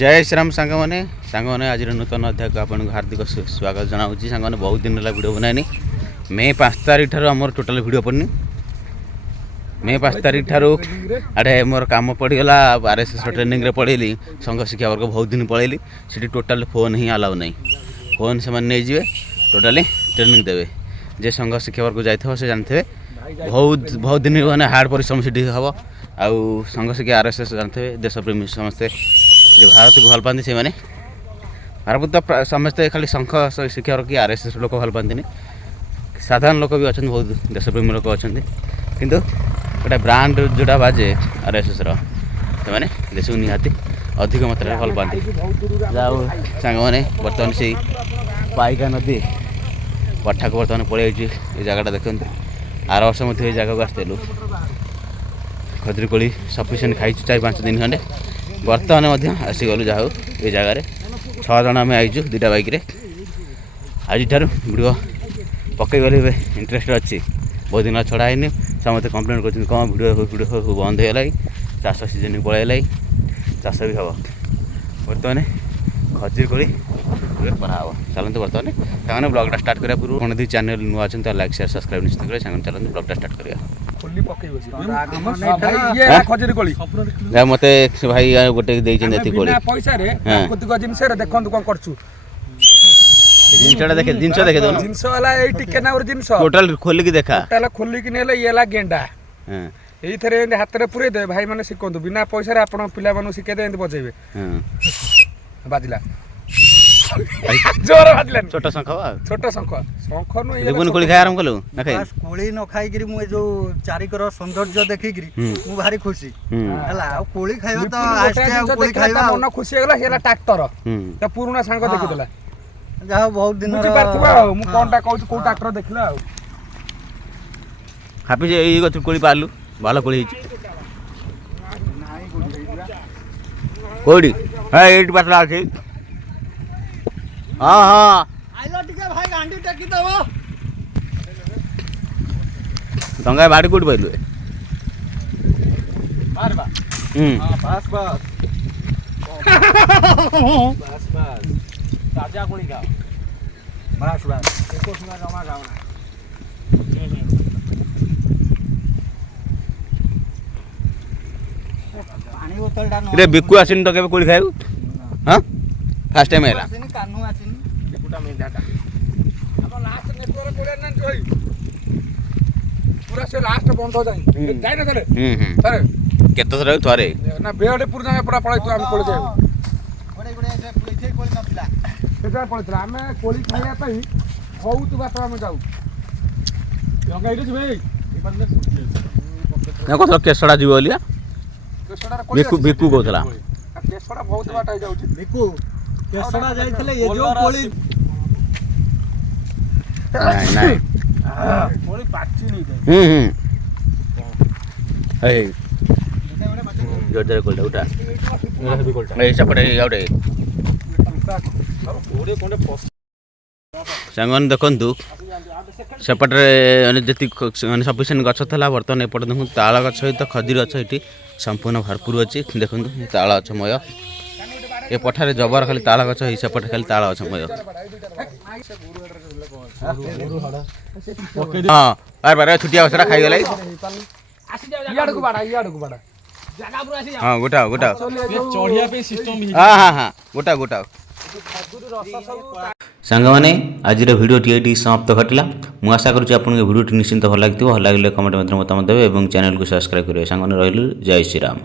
जय श्रीराम सांग मैंने आज नूतन अध्याय को आपको हार्दिक स्वागत जनाऊँ सांग मैंने बहुत दिन है वीडियो बनानी मे 5 तारीख ठार आम टोटाल वीडियो पड़नी मे 5 तारीख ठार आड़े मोर कम पड़गला आरएसएस ट्रेनिंग रे पढ़ेली संघ शिक्षा वर्ग बहुत दिन पढ़ेली सीटी टोटाल फोन ही अलाउ नहीं फोन से नहीं टोटाली ट्रेनिंग देवे जे संघ शिक्षा वर्ग जाइए से जानते बहुत दिन मैंने हार्ड परिश्रम से हम आउ संघ शिक्षा आरएसएस जानते देशप्रेमी समस्ते जो भारत को भल पाती से मैंने भारत तो समस्ते खाली संघ शिक्षा वर्ग कि आरएसएस लोक भल पाती साधारण लोक भी अच्छा बहुत देशप्रेमी लोक अच्छा किंतु गोटे ब्रांड जोटा बाजे आरएसएस से देश को निहाती अधिक मात्रा भल पाती जाऊ सांग मैंने बर्तमान से पाइका नदी पठा को बर्तमान पड़े ये जगटा देखते आर वर्ष ये जगह को आसलु खजूरी कोली सफिसीयंट खाई 4-5 दिन खंडे बर्तमान आसीगलु जहाँ ये जगार 6 जन आम आईचु 2टा बाइक आज वीडियो पकई गली इंटरेस्ट अच्छी बहुत दिन छड़ा है समस्त कंप्लेन कर कौन वीडियो बंद होगा चाष सीजन पलैला चाष भी हम बर्तमान खजूरी कोली पढ़ा चलते बर्तमान सामने ब्लॉगटा स्टार्ट करा पूर्व कौन दी चैनल नुआ अच्छा लाइक शेयर सब्सक्राइब निश्चित करें सामने चलते ब्लॉगटा स्टार्ट करिया मत भाई गोटे टोटाल खोलिकी देखा खोलिकी ये गेंडा ये हाथ में पूरे दे भाई मैंने शिखु बिना पैसा आप पिला शिखे बजेबे बाजिला जोर बाजिला छोट शंख छोट शंख शंख कोली खाई आरंभ कलु कोली न खाई मु जो चारिकर सौंदर्य देखिक मु भारी खुशी हला कोली खाइबा तो आस्ते कोली खाइबा मन खुशी हो गला हेला ट्रैक्टर त पुराना सांग देखितला जा बहुत दिन बुझी पारथबा मु कोनटा कहू को ट्रैक्टर देखला हापी जे ई गछ कोली पालु भालो कोली हिची कोडी हां एट बाटला अछि हां हां आइलो टिके भाई गांडी टेकी दबो दंगा बाड़ी कोड पाइलु बार बा हां बस ताजा कोली खाओ बस एको सुना जमा खाओ ना पानी बोतल डा रे बिकु आसिन तो केबे कोली खाइबु हां फर्स्ट टाइम हैला कान्हू आसिन एकुटा मेंढाटा अब लास्ट नेटवर्क कोले ना जोई पूरा से लास्ट बंद हो जाई जाई ना चले सर केतो थरे थरे ना बेडे पूरा जाके पूरा पळै तो हम कोले जाई बड़े बड़े से पुलिस कोली नथिला एटा पळैतला हमें कोली खाइया पई बहुत बात हम जाऊ लंगा इडे भाई ए बंदे ना को केसड़ा जीव बोलिया केसड़ा कोली बिकु बिकु कोथला केसड़ा बहुत बात जाऊ बिकु केसड़ा जाइथले ये जो कोली नहीं नहीं कोली पाची नहीं ए जोर जोर कोलटा उठा ए सपटे आउटे ओडे कोंडे पस सांगन देखंतु सेपटे जी सफिसीयंट गछ था बर्तमान एपटे देखो ताल गछ सहित खजूरी गछ ये संपूर्ण भरपूर अच्छी देखो ताल गछमय ये पठारे जबर खाली ताल गछ सेपटे खाली ताल गछमय हाँ बार बार छुटिया गछटा खाई गलाई हाँ गोटा गोटा चढ़िया पे सिस्टम हाँ हाँ हाँ गोटा गोटा सांग मैंने आज भिडियो ये समाप्त घटला मुझे आशा करुँच आपको भिडियो निश्चिंत भल लगे भल लगे कमेंट मतामत देवे और चैनल को सब्सक्राइब करेंगे सांग मैंने रही जय श्रीराम।